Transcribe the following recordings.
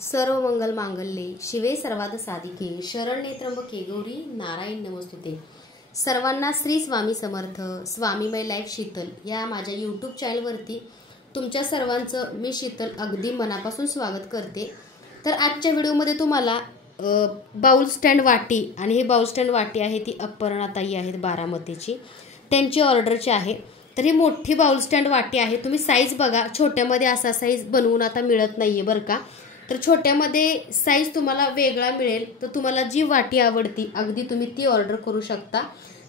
सर्व मंगल मांगल्ये शिवे सर्वाद साधिके शरण्ये त्र्यंबके गौरी नारायण नमस्तुते। सर्वांना श्री स्वामी समर्थ स्वामीमय लाईफ शीतल या माझ्या यूट्यूब चॅनलवरती तुमच्या सर्वांचं मी शीतल अगदी मनापासून स्वागत करते। तर आजच्या व्हिडिओमध्ये तुम्हाला बाउल स्टँड वाटी आणि हे बाउल स्टँड वाटी आहे ती अपर्णाताई आहेत बारामतीची, त्यांची ऑर्डरची आहे। तर ही मोठी बाउल स्टँड वाटी आहे, तुम्ही साईज बघा, छोट्यामध्ये असा साईज बनवून आता मिळत नाहीये बरं का। तर छोट्यामध्ये साईज तुम्हाला वेगळा मिळेल, तर तुम्हाला जी वाटी आवडती अगदी तुम्ही ती ऑर्डर करू शकता।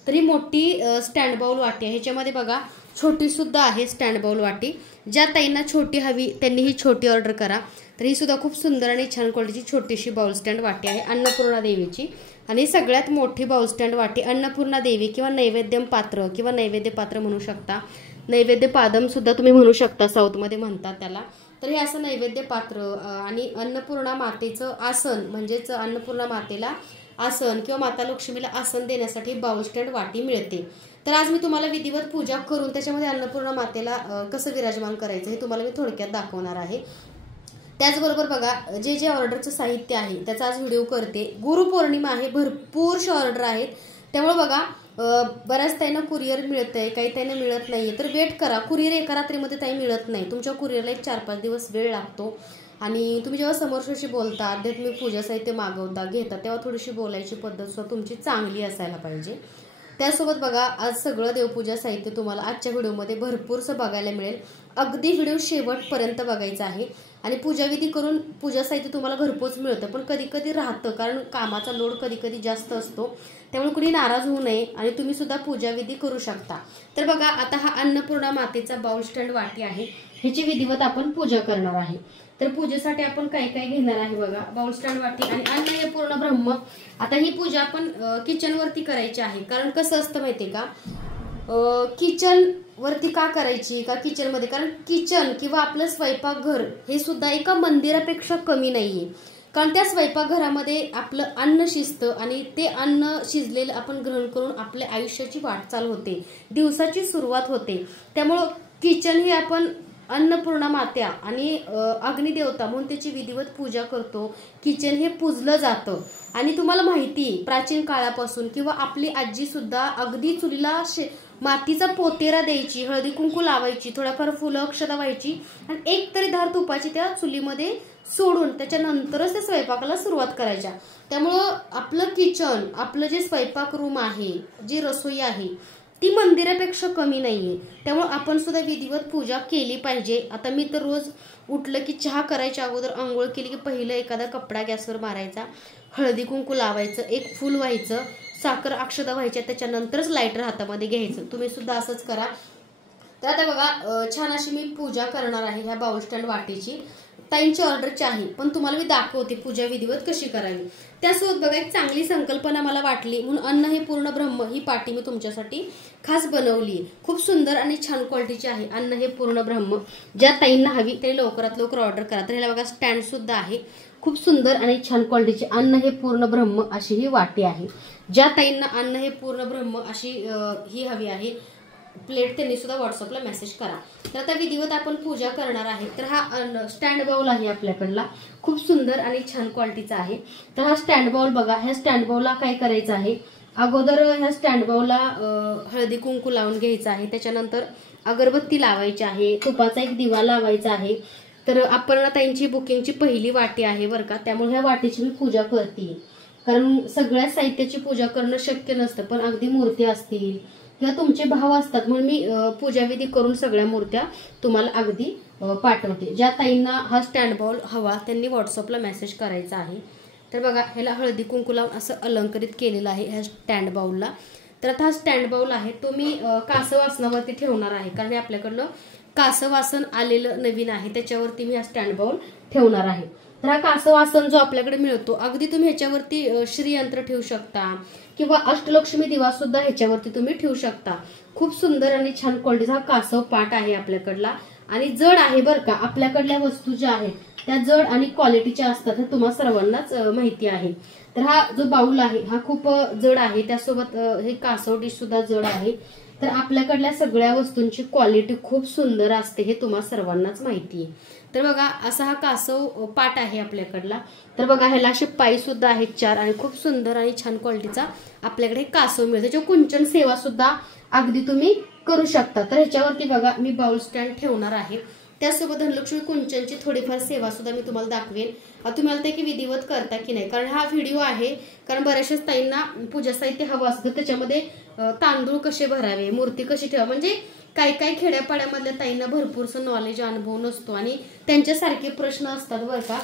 तर ही मोठी स्टँड बाउल वाटी आहे, ह्याच्यामध्ये बघा छोटी सुद्धा आहे स्टँड बाउल वाटी। ज्या ताईंना छोटी हवी त्यांनी ही छोटी ऑर्डर करा। तर ही सुद्धा खूप सुंदर आणि छान क्वालिटीची छोटीशी बाउल स्टँड वाटी आहे अन्नपूर्णा देवीची। आणि सगळ्यात मोठी बाउल स्टँड वाटी अन्नपूर्णा देवी किंवा नैवेद्यम पात्र किंवा नैवेद्य पात्र म्हणू शकता, नैवेद्य पादम सुद्धा तुम्ही म्हणू शकता, साऊथ मध्ये म्हणतात त्याला। तर हे असं नैवेद्य पात्र आणि अन्नपूर्णा मातेचं आसन म्हणजेच अन्नपूर्णा मातेला आसन किंवा माता लक्ष्मीला आसन देण्यासाठी बाउल स्टँड वाटी मिळते। तर आज मी तुम्हाला विधिवत पूजा करून त्याच्यामध्ये अन्नपूर्णा मातेला कसं विराजमान करायचं हे तुम्हाला मी थोडक्यात दाखवणार आहे। त्याचबरोबर बघा जे जे ऑर्डरचं साहित्य आहे त्याचा आज व्हिडिओ करते। गुरुपौर्णिमा आहे, भरपूरशा ऑर्डर आहेत, त्यामुळे बघा बऱ्याच ताईंना कुरिअर मिळतंय, काही ताईंना मिळत नाहीये। तर वेट करा, कुरिअर एका रात्रीमध्ये ताई मिळत नाही, तुमच्या कुरिअरला एक 4-5 दिवस वेळ लागतो। आणि तुम्ही जेव्हा समोरशी बोलता, आध्यात्मिक पूजा साहित्य मागवता घेता, तेव्हा थोडीशी बोलायची पद्धत सुद्धा तुमची चांगली असायला पाहिजे। त्यासोबत बघा आज सगळं देवपूजा साहित्य तुम्हाला आजच्या व्हिडिओमध्ये भरपूरसं बघायला मिळेल, अगदी व्हिडिओ शेवटपर्यंत बघायचा आहे। आणि पूजाविधी करून पूजा साहित्य तुम्हाला घरपोच मिळतं, पण कधी कधी राहतं कारण कामाचा लोड कधी कधी जास्त असतो, त्यामुळे कुणी नाराज होऊ नये आणि तुम्ही सुद्धा पूजाविधी करू शकता। तर बघा आता हा अन्नपूर्णा मातेचा बाउल स्टँड वाटी आहे, ह्याची विधिवत आपण पूजा करणार आहे। तर पूजेसाठी आपण काय काय घेणार आहे बघा, बाउल स्टँड वाटी आणि अन्न हे पूर्ण ब्रह्म। आता ही पूजा आपण किचन वरती करायची आहे, कारण कसं असतं माहितीये का, किचन वरती का करायची का किचन मध्ये, कारण किचन किंवा आपलं स्वयंपाकघर हे सुद्धा एका मंदिरापेक्षा कमी नाहीये। कारण त्या स्वयंपाकघरामध्ये आपलं अन्न शिजतं आणि ते अन्न शिजलेलं आपण ग्रहण करून आपल्या आयुष्याची वाटचाल होते, दिवसाची सुरुवात होते। त्यामुळं किचन हे आपण अन्नपूर्णा मात्या आणि अग्निदेवता म्हणून त्याची विधिवत पूजा करतो, किचन हे पूजलं जातं। आणि तुम्हाला माहिती प्राचीन काळापासून किंवा आपली आजी सुद्धा अगदी चुलीला मातीचा पोतेरा द्यायची, हळदी कुंकू लावायची, थोड्याफार फुलं अक्षता व्हायची आणि एक तरी धार तुपाची त्या चुलीमध्ये सोडून त्याच्यानंतरच त्या स्वयंपाकाला सुरुवात करायच्या। त्यामुळं आपलं किचन, आपलं जे स्वयंपाक रूम आहे, जी रसोई आहे ती मंदिरापेक्षा कमी नाहीये, त्यामुळे आपण सुद्धा विधिवत पूजा केली पाहिजे। आता मी तर रोज उठलं की चहा करायच्या अगोदर आंघोळ केली की पहिलं एखादा कपडा गॅसवर मारायचा, हळदी कुंकू लावायचं, एक फूल व्हायचं, साखर अक्षता व्हायच्या, त्याच्यानंतरच लायटर हातामध्ये घ्यायचं। तुम्ही सुद्धा असंच करा। तर आता बघा छान अशी मी पूजा करणार आहे ह्या बाउल स्टँड वाटीची, ताईंची ऑर्डरची आहे, पण तुम्हाला मी दाखवते पूजा विधिवत कशी करावी। त्यासोबत बघा एक चांगली संकल्पना मला वाटली म्हणून अन्न हे पूर्ण ब्रह्म ही पाटी मी तुमच्यासाठी खास बनवली, खूप सुंदर आणि छान क्वालिटीची आहे। अन्न हे पूर्ण ब्रह्म, ज्या ताईंना हवी ते लवकरात लवकर ऑर्डर करा। तर ह्याला बघा स्टँड सुद्धा आहे, खूप सुंदर आणि छान क्वालिटीची अन्न हे पूर्ण ब्रह्म अशी ही वाटी आहे। ज्या ताईंना अन्न हे पूर्ण ब्रह्म अशी ही हवी आहे प्लेट, त्यांनी सुद्धा व्हॉट्सअपला मेसेज करा। तर आता विधिवत आपण पूजा करणार आहे। तर हा स्टँड बाउल आहे आपल्याकडला, खूप सुंदर आणि छान क्वालिटीचा आहे। तर हा स्टँड बाउल बघा, ह्या स्टँड बाउलला काय करायचं आहे, अगोदर ह्या स्टँड बाउलला हळदी कुंकू लावून घ्यायचं आहे, त्याच्यानंतर अगरबत्ती लावायची आहे, तुपाचा एक दिवा लावायचा आहे। तर अपर्णा ताईंची बुकिंगची पहिली वाटी आहे बरं का, त्यामुळे ह्या वाटीची मी पूजा करते, कारण सगळ्या साहित्याची पूजा करणं शक्य नसतं, पण अगदी मूर्ती असतील किंवा तुमचे भाव असतात म्हणून मी पूजाविधी करून सगळ्या मूर्त्या तुम्हाला अगदी पाठवते। ज्या ताईंना हा स्टँड बाउल हवा त्यांनी व्हॉट्सअपला मेसेज करायचा आहे। तर बघा ह्याला हळदी कुंकू लावून असं अलंकरित केलेलं आहे ह्या स्टँड बाउलला। तर आता हा स्टँड बाउल आहे तो मी कासव आसनावरती ठेवणार आहे, कारण आपल्याकडनं कासव आसन आलेलं नवीन आहे, त्याच्यावरती मी हा स्टँड बाउल ठेवणार आहे। तर हा कासव आसन जो आपल्याकडे मिळतो, अगदी तुम्ही ह्याच्यावरती श्रीयंत्र ठेवू शकता किंवा अष्टलक्ष्मी दिवा सुद्धा ह्याच्यावरती तुम्ही ठेवू शकता। खूप सुंदर आणि छान क्वालिटीचा हा कासव पाट आहे आपल्याकडला आणि जड आहे बरं का। आपल्याकडल्या वस्तू ज्या आहेत त्या जड आणि क्वालिटीच्या असतात, हे तुम्हाला सर्वांनाच माहिती आहे। तर हा जो बाउल आहे हा खूप जड आहे, त्यासोबत हे कासव डिश सुद्धा जड आहे। तर आपल्याकडल्या सगळ्या वस्तूंची क्वालिटी खूप सुंदर असते हे तुम्हाला सर्वांनाच माहिती आहे. तर बघा असा हा कासव पाट आहे आपल्याकडला. तर बघा ह्याला असे पाई सुद्धा आहेत 4 आणि खूप सुंदर आणि छान क्वालिटीचा आपल्याकडे कासव मिळतो. त्याची कुंचन सेवा सुद्धा अगदी तुम्ही करू शकता. तर ह्याच्यावरती बघा मी बाउल स्टँड ठेवणार आहे. त्यासोबत धनलक्ष्मी कुंचनची थोडीफार सेवा सुद्धा मी तुम्हाला दाखवेन. तुम्ही म्हणताय की विधिवत करता की नाही, कारण हा व्हिडिओ आहे कारण बऱ्याचशाच ताईंना पूजा साहित्य हवं असतं. त्याच्यामध्ये तांदूळ कसे भरावे, मूर्ती कशी ठेवा, म्हणजे काही काही खेड्यापाड्यामधल्या ताईंना भरपूरसं नॉलेज अनुभव नसतो आणि त्यांच्यासारखे प्रश्न असतात बरं का,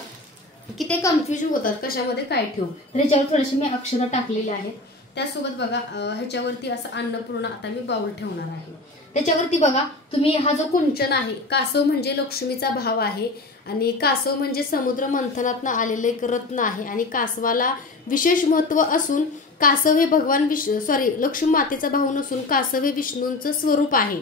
की ते कन्फ्युज होतात कशामध्ये काय ठेवू. तर ह्याच्यावर थोडेसे मी अक्षरं टाकलेले आहेत. त्यासोबत बघा ह्याच्यावरती असं अन्नपूर्णा आता मी बाउल ठेवणार आहे. त्याच्यावरती बघा तुम्ही हा जो कुंचन आहे, कासव म्हणजे लक्ष्मीचा भाव आहे आणि कासव म्हणजे समुद्र मंथनातनं आलेलं एक रत्न आहे आणि कासवाला विशेष महत्व असून कासव हे भगवान लक्ष्मी मातेचा भाऊ नसून कासव हे विष्णूंचं स्वरूप आहे.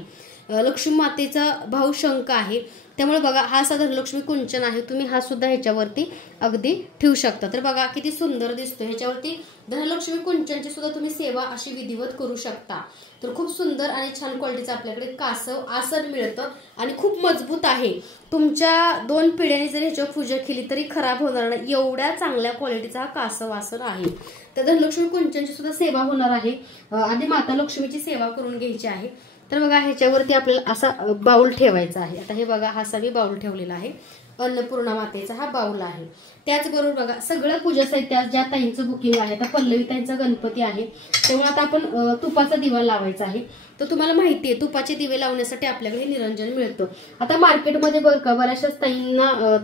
लक्ष्मी मातेचा भाऊ शंख आहे. त्यामुळे बघा हा असा धनलक्ष्मी कुंचन आहे. तुम्ही हा सुद्धा ह्याच्यावरती अगदी ठेवू शकता. तर बघा किती सुंदर दिसतो. ह्याच्यावरती धनलक्ष्मी कुंचनची सुद्धा तुम्ही सेवा अशी विधिवत करू शकता. तर खूप सुंदर आणि छान क्वालिटीचं आपल्याकडे कासव आसन मिळतं आणि खूप मजबूत आहे. तुमच्या 2 पिढ्यांनी जर ह्याच्यावर पूजा केली तरी खराब होणार नाही, एवढ्या चांगल्या क्वालिटीचा हा कासव आसन आहे. तर धनलक्ष्मी कुंचनची सुद्धा सेवा होणार आहे. आधी माता लक्ष्मीची सेवा करून घ्यायची आहे. तर बघा ह्याच्यावरती आपल्याला असा बाउल ठेवायचा आहे. आता हे बघा हा असा मी बाउल ठेवलेला आहे. अन्नपूर्णा मातेचा हा बाउल आहे. त्याचबरोबर बघा सगळं पूजा साहित्य ज्या ताईंचं बुकिंग आहे, आता पल्लवी ताईंचा गणपती आहे, त्यामुळे आता आपण तुपाचा दिवा लावायचा आहे. तर तुम्हाला माहिती आहे तुपाचे दिवे लावण्यासाठी आपल्याकडे निरंजन मिळतं. आता मार्केटमध्ये बरं का बऱ्याचशाच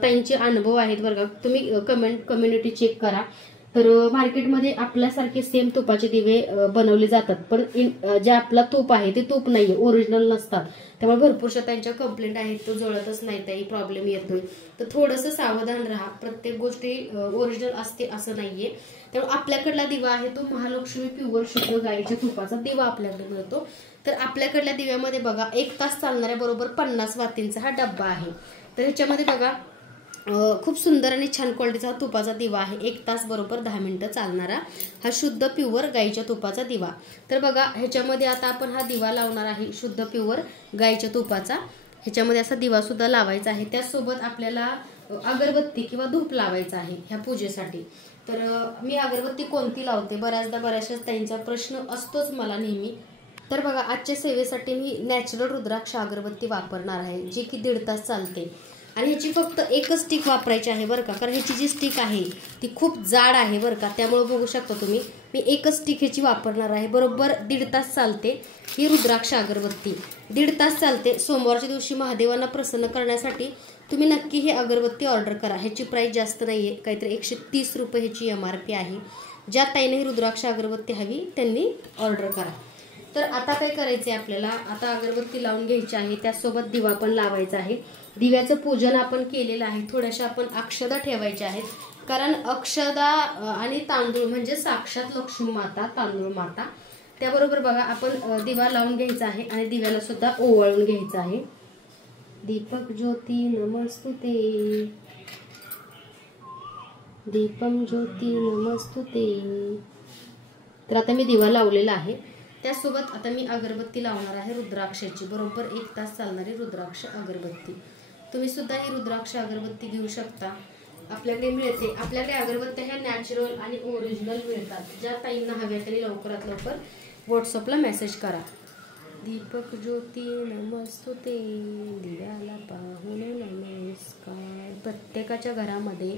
ताईंचे अनुभव आहेत बरं का, तुम्ही कम्युनिटी चेक करा. तर मार्केटमध्ये आपल्यासारखे सेम तुपाचे दिवे बनवले जातात, पण जे आपला तूप आहे ते तूप नाहीये, ओरिजिनल नसतात. त्यामुळे भरपूरशा त्यांच्या कंप्लेंट आहेत, तो जळतच नाही, काही प्रॉब्लेम येतोय. तर थोडंसं सावधान राहा. प्रत्येक गोष्टी ओरिजिनल असते असं नाहीये. त्यामुळे आपल्याकडला दिवा आहे तो महालक्ष्मी प्युअर शुद्ध गाईच्या तुपाचा दिवा आपल्याकडे मिळतो. तर आपल्याकडल्या दिव्यामध्ये बघा 1 तास चालणाऱ्या बरोबर 50 वातींचा हा डब्बा आहे. तर ह्याच्यामध्ये बघा खूप सुंदर आणि छान क्वालिटीचा हा तुपाचा दिवा आहे. 1 तास बरोबर 10 मिनिटं चालणारा हा शुद्ध प्युअर गाईच्या तुपाचा दिवा. तर बघा ह्याच्यामध्ये आता आपण हा दिवा लावणार आहे शुद्ध प्युअर गाईच्या तुपाचा. ह्याच्यामध्ये असा दिवा सुद्धा लावायचा आहे. त्यासोबत आपल्याला अगरबत्ती किंवा धूप लावायचा आहे ह्या पूजेसाठी. तर मी अगरबत्ती कोणती लावते, बऱ्याचशाच त्यांचा प्रश्न असतोच मला नेहमी. तर बघा आजच्या सेवेसाठी मी नॅचरल रुद्राक्ष अगरबत्ती वापरणार आहे, जी की 1.5 तास चालते आणि ह्याची फक्त एकच स्टिक वापरायची आहे बरं का, कारण ह्याची जी स्टिक आहे ती खूप जाड आहे बरं का. त्यामुळे बघू शकता तुम्ही मी एकच स्टिक ह्याची वापरणार आहे. बरोबर 1.5 तास चालते ही रुद्राक्ष अगरबत्ती, 1.5 तास चालते. सोमवारच्या दिवशी महादेवांना प्रसन्न करण्यासाठी तुम्ही नक्की ही अगरबत्ती ऑर्डर करा. ह्याची प्राईस जास्त नाही आहे, काहीतरी 130 रुपये ह्याची MRP आहे. ज्या ताईने ही रुद्राक्ष अगरबत्ती हवी त्यांनी ऑर्डर करा. तर आता काय करायचं आहे आपल्याला, आता अगरबत्ती लावून घ्यायची आहे, त्यासोबत दिवा पण लावायचा आहे. दिव्याचं पूजन आपण केलेलं आहे. थोड्याशा आपण अक्षदा ठेवायच्या आहेत, कारण अक्षदा आणि तांदूळ म्हणजे साक्षात लक्ष्मी माता, तांदूळ माता. त्याबरोबर बघा आपण दिवा लावून घ्यायचा आहे आणि दिव्याला सुद्धा ओवाळून घ्यायचं आहे. दीपक ज्योती नमस्तुते, दीपम ज्योती नमस्तुते. तर आता मी दिवा लावलेला आहे. त्यासोबत आता मी अगरबत्ती लावणार आहे रुद्राक्षाची, बरोबर 1 तास चालणारी रुद्राक्ष अगरबत्ती. तुम्ही सुद्धा ही रुद्राक्ष अगरबत्ती घेऊ शकता, आपल्याकडे मिळते. आपल्याकडे अगरबत्त्या ह्या नॅचरल आणि ओरिजिनल मिळतात. ज्या ताईंना हव्या त्यांनी लवकरात लवकर व्हॉट्सअपला मेसेज करा. दीपक ज्योती नमस्तुते, दिव्याला पाहून नमस्कार. प्रत्येकाच्या घरामध्ये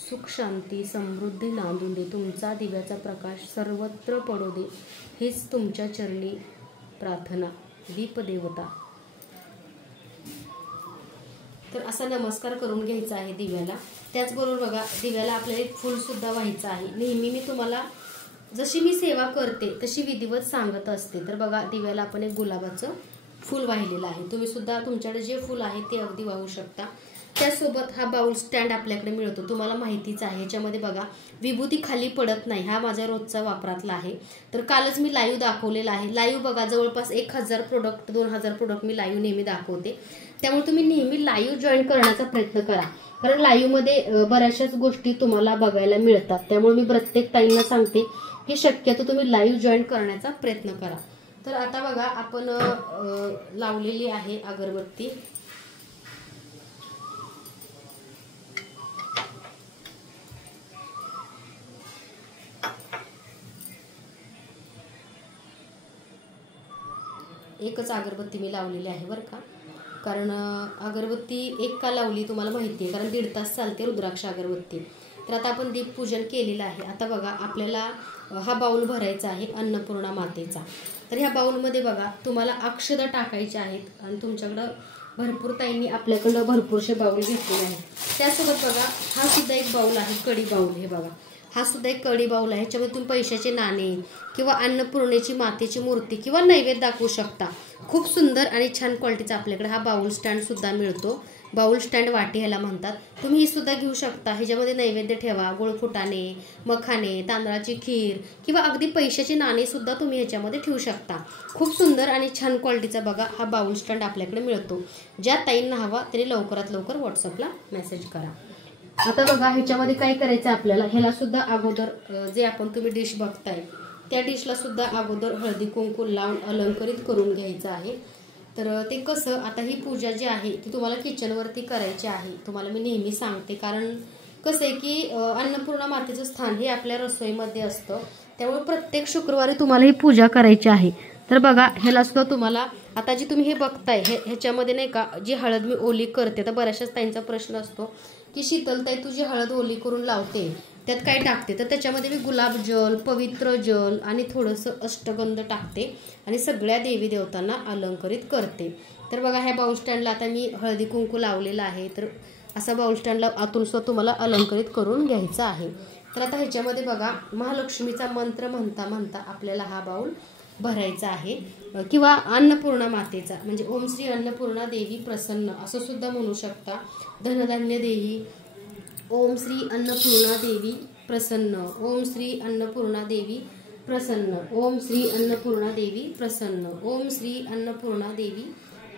सुख शांती समृद्धी नांदून दे, तुमचा दिव्याचा प्रकाश सर्वत्र पडू दे, हीच तुमच्या चरणी प्रार्थना दीपदेवता. तर असा नमस्कार करून घ्यायचा आहे दिव्याला. त्याचबरोबर बघा दिव्याला आपल्याला एक फूल सुद्धा व्हायचं आहे. नेहमी मी तुम्हाला जशी मी सेवा करते तशी विधिवत सांगत असते. तर बघा दिव्याला आपण एक गुलाबाचं फूल वाहिलेलं आहे. तुम्ही सुद्धा तुमच्याकडे जे फूल आहे ते अगदी वाहू शकता. त्यासोबत हा बाउल स्टँड आपल्याकडे मिळतो, तुम्हाला माहितीच आहे. ह्याच्यामध्ये बघा विभूती खाली पडत नाही, हा माझ्या रोजचा वापरातला आहे. तर कालच मी लाईव्ह दाखवलेला आहे. लाईव्ह बघा जवळपास 1000 प्रोडक्ट 2000 प्रोडक्ट मी लाईव्ह नेहमी दाखवते. त्यामुळे तुम्ही नेहमी लाईव्ह जॉईन करण्याचा प्रयत्न करा, कारण लाईव्हमध्ये बऱ्याचशाच गोष्टी तुम्हाला बघायला मिळतात. त्यामुळे मी प्रत्येक ताईंना सांगते की शक्यतो तुम्ही लाईव्ह जॉईन करण्याचा प्रयत्न करा. तर आता बघा आपण लावलेली आहे अगरबत्ती. एकच अगरबत्ती मी लावलेली आहे बरं का, कारण अगरबत्ती एक का लावली तुम्हाला माहिती आहे, कारण 1.5 तास चालते रुद्राक्ष अगरबत्ती. तर आता आपण दीपपूजन केलेलं आहे. आता बघा आपल्याला हा बाऊल भरायचा आहे अन्नपूर्णा मातेचा. तर ह्या बाऊलमध्ये बघा तुम्हाला अक्षदा टाकायच्या आहेत आणि तुमच्याकडं भरपूर ताईंनी आपल्याकडं भरपूरसे बाऊल घेतलेले आहेत. त्यासोबत बघा हा सुद्धा एक बाऊल आहे, कडी बाऊल. हे बघा हा सुद्धा एक कडी बाऊल आहे. ह्याच्यामध्ये तुम्ही पैशाचे नाणे किंवा अन्नपूर्णेची मातेची मूर्ती किंवा नैवेद्य दाखवू शकता. खूप सुंदर आणि छान क्वालिटीचा आपल्याकडे हा बाऊल स्टँड सुद्धा मिळतो. बाऊल स्टँड वाटी ह्याला म्हणतात. तुम्ही ही सुद्धा घेऊ शकता. ह्याच्यामध्ये नैवेद्य ठेवा, गुळफुटाणे, मखाने, तांदळाची खीर किंवा अगदी पैशाचे नाणे सुद्धा तुम्ही ह्याच्यामध्ये ठेवू शकता. खूप सुंदर आणि छान क्वालिटीचा बघा हा बाऊल स्टँड आपल्याकडे मिळतो. ज्या ताईंना हवा तरी लवकरात लवकर व्हॉट्सअपला मेसेज करा. आता बघा ह्याच्यामध्ये काय करायचं आपल्याला, ह्याला सुद्धा अगोदर जे आपण तुम्ही डिश बघताय त्या डिशला सुद्धा अगोदर हळदी कुंकू लावून अलंकरित करून घ्यायचं आहे. तर ते कसं, आता ही पूजा जी आहे ती तुम्हाला किचनवरती करायची आहे. तुम्हाला मी नेहमी सांगते, कारण कसं आहे की अन्नपूर्णा मातेचं स्थान हे आपल्या रसोईमध्ये असतं. त्यामुळे प्रत्येक शुक्रवारी तुम्हाला ही पूजा करायची आहे. तर बघा ह्याला सुद्धा तुम्हाला आता जी तुम्ही हे बघताय ह्याच्यामध्ये नाही का जी हळद मी ओली करते, तर बऱ्याचशाच ताईंचा प्रश्न असतो की शीतलताई तुझी हळद ओली करून लावते त्यात काय टाकते, तर त्याच्यामध्ये मी गुलाब जल, पवित्र जल आणि थोडंसं अष्टगंध टाकते आणि सगळ्या देवी देवतांना अलंकरित करते. तर बघा ह्या बाऊल स्टँडला आता मी हळदी कुंकू लावलेला आहे. तर असा बाऊल स्टँडला आतून सुद्धा तुम्हाला अलंकरित करून घ्यायचा आहे. तर आता ह्याच्यामध्ये बघा महालक्ष्मीचा मंत्र म्हणता म्हणता आपल्याला हा बाऊल भरायचा आहे किंवा अन्नपूर्णा मातेचा म्हणजे ओम श्री अन्नपूर्णा देवी प्रसन्न असं सुद्धा म्हणू शकता. धनधान्य देवी, ओम श्री अन्नपूर्णा देवी प्रसन्न, ओम श्री अन्नपूर्णा देवी प्रसन्न, ओम श्री अन्नपूर्णा देवी प्रसन्न, ओम श्री अन्नपूर्णा देवी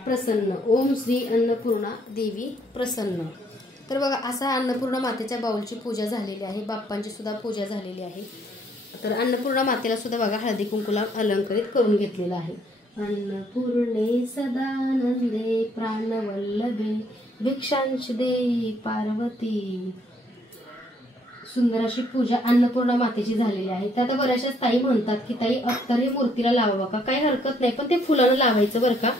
प्रसन्न, ओम श्री अन्नपूर्णा देवी प्रसन्न. तर बघा असा अन्नपूर्णा मातेच्या बाऊलची पूजा झालेली आहे. बाप्पांची सुद्धा पूजा झालेली आहे. तर अन्नपूर्णा मातेला सुद्धा बघा हळदी कुंकूला अलंकरित करून घेतलेला आहे. अन्नपूर्णे सदानंदे प्राणवल्लभे भिक्षांश देई पार्वती. सुंदर अशी पूजा अन्नपूर्णा मातेची झालेली आहे. तर आता बऱ्याचशाच ताई म्हणतात की ताई अत्तर हे मूर्तीला लावा का, काही हरकत नाही, पण ते फुलानं लावायचं बरं का,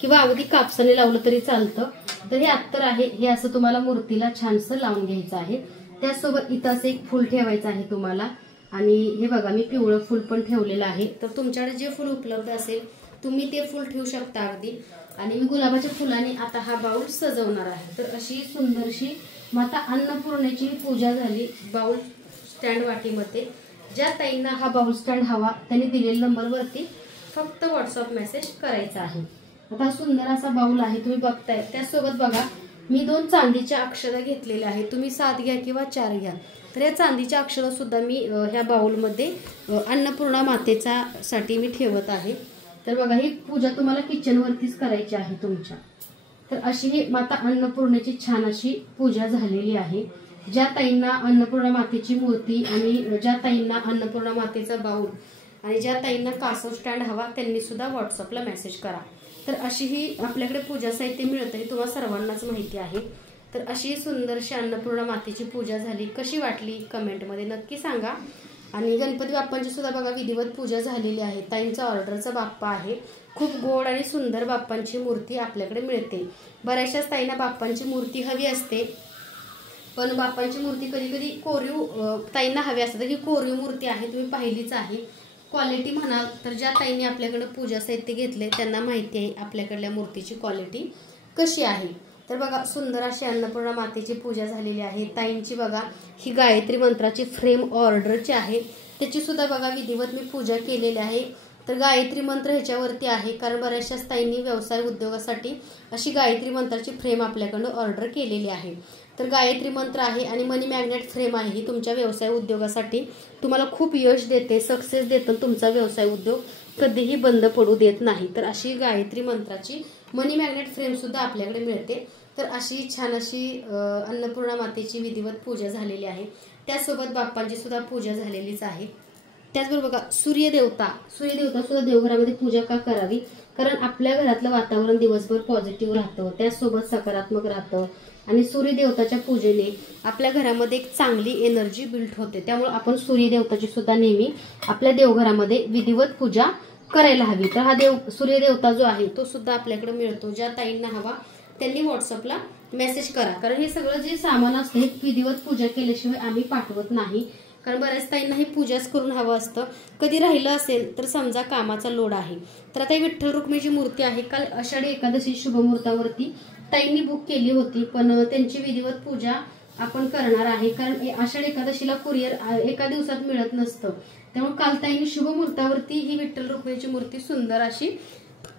किंवा अगदी कापसाने लावलं तरी चालतं. तर हे अत्तर आहे हे असं तुम्हाला मूर्तीला छानसं लावून घ्यायचं आहे. त्यासोबत इथं असं एक फुल ठेवायचं आहे तुम्हाला. आणि हे बघा मी पिवळं फुल पण ठेवलेलं आहे. तर तुमच्याकडे जे फुल उपलब्ध असेल तुम्ही ते फुल ठेवू शकता अगदी. आणि मी गुलाबाच्या फुलाने आता हा बाऊल सजवणार आहे. तर अशी सुंदरशी माता अन्नपूर्णेची पूजा झाली बाऊल स्टँड वाटीमध्ये. ज्या ताईंना हा बाऊल स्टँड हवा त्यांनी दिलेल्या नंबरवरती फक्त व्हॉट्सअप मेसेज करायचा आहे. आता सुंदर असा बाऊल आहे तुम्ही बघताय. त्यासोबत बघा मी 2 चांदीच्या अक्षता घेतलेल्या आहेत. तुम्ही 7 घ्या किंवा 4 घ्या. तर या चांदीच्या अक्षता सुद्धा मी ह्या बाऊलमध्ये अन्नपूर्णा मातेचा साठी मी ठेवत आहे. तर बघा ही पूजा तुम्हाला किचनवरतीच करायची आहे तुमच्या. तर अशी ही माता अन्नपूर्णेची छान अशी पूजा झालेली आहे. ज्या ताईंना अन्नपूर्णा मातेची मूर्ती आणि ज्या ताईंना अन्नपूर्णा मातेचा बाऊल आणि ज्या ताईंना कासव स्टँड हवा त्यांनी सुद्धा व्हॉट्सअपला मेसेज करा. तर अशी ही आपल्याकडे पूजा साहित्य मिळतं हे तुम्हाला सर्वांनाच माहिती आहे. तर अशी सुंदरशी अन्नपूर्णा मातेची पूजा झाली. कशी वाटली कमेंटमध्ये नक्की सांगा. आणि गणपती बाप्पांची सुद्धा बघा विधिवत पूजा झालेली आहे. ताईंचा ऑर्डरचा बाप्पा आहे. खूप गोड आणि सुंदर बाप्पांची मूर्ती आपल्याकडे मिळते. बऱ्याचशाच ताईंना बाप्पांची मूर्ती हवी असते, पण बाप्पांची मूर्ती कधी कधी कोरीव ताईंना हवी असते. ही कोरीव मूर्ती आहे, तुम्ही पाहिलीच आहे. क्वालिटी म्हणाल तर ज्या ताईंनी आपल्याकडे पूजा साहित्य घेतले त्यांना माहिती आहे आपल्याकडल्या मूर्तीची क्वालिटी कशी आहे. तर बघा सुंदर अशी अन्नपूर्णा मातेची पूजा झालेली आहे. ताईंची बघा ही गायत्री मंत्राची फ्रेम ऑर्डरची आहे. त्याची सुद्धा बघा विधिवत मी पूजा केलेली आहे. तर गायत्री मंत्र ह्याच्यावरती आहे, कारण बऱ्याचशाच ताईंनी व्यवसाय उद्योगासाठी अशी गायत्री मंत्राची फ्रेम आपल्याकडून ऑर्डर केलेली आहे. तर गायत्री मंत्र आहे आणि मनी मॅग्नेट फ्रेम आहे. ही तुमच्या व्यवसाय उद्योगासाठी तुम्हाला खूप यश देते, सक्सेस देतं. तुमचा व्यवसाय उद्योग कधीही बंद पडू देत नाही. तर अशी गायत्री मंत्राची मनी मॅग्नेट फ्रेम सुद्धा आपल्याकडे मिळते. तर अशी छान अशी अन्नपूर्णा मातेची विधिवत पूजा झालेली आहे. त्यासोबत बाप्पांची सुद्धा पूजा झालेलीच आहे. त्याचबरोबर बघा सूर्यदेवता सुद्धा देवघरामध्ये पूजा का करावी, कारण आपल्या घरातलं वातावरण दिवसभर पॉझिटिव्ह राहतं, त्याचसोबत सकारात्मक राहतं आणि सूर्यदेवताच्या पूजेने आपल्या घरामध्ये एक चांगली एनर्जी बिल्ड होते. त्यामुळे आपण सूर्यदेवताची सुद्धा नेहमी आपल्या देवघरामध्ये विधिवत पूजा करायला हवी. तर हा सूर्यदेवता जो आहे तो सुद्धा आपल्याकडे मिळतो. ज्या ताईंना हवा त्यांनी व्हॉट्सअपला मेसेज करा, कारण हे सगळं जे सामान असतं हे विधिवत पूजा केल्याशिवाय आम्ही पाठवत नाही. कारण बऱ्याच ताईंना हे पूजाच करून हवं असतं. कधी राहिलं असेल तर समजा कामाचा लोड आहे, तर आता विठ्ठल रुक्मिणीची मूर्ती आहे, काल आषाढी एकादशी शुभमुहूर्तावरती ताईंनी बुक केली होती, पण त्यांची विधिवत पूजा आपण करणार आहे. कारण आषाढी एकादशीला कुरिअर एका दिवसात मिळत नसतं. त्यामुळे काल ताईंनी शुभमुहूर्तावरती ही विठ्ठल रुक्मिणीची मूर्ती सुंदर अशी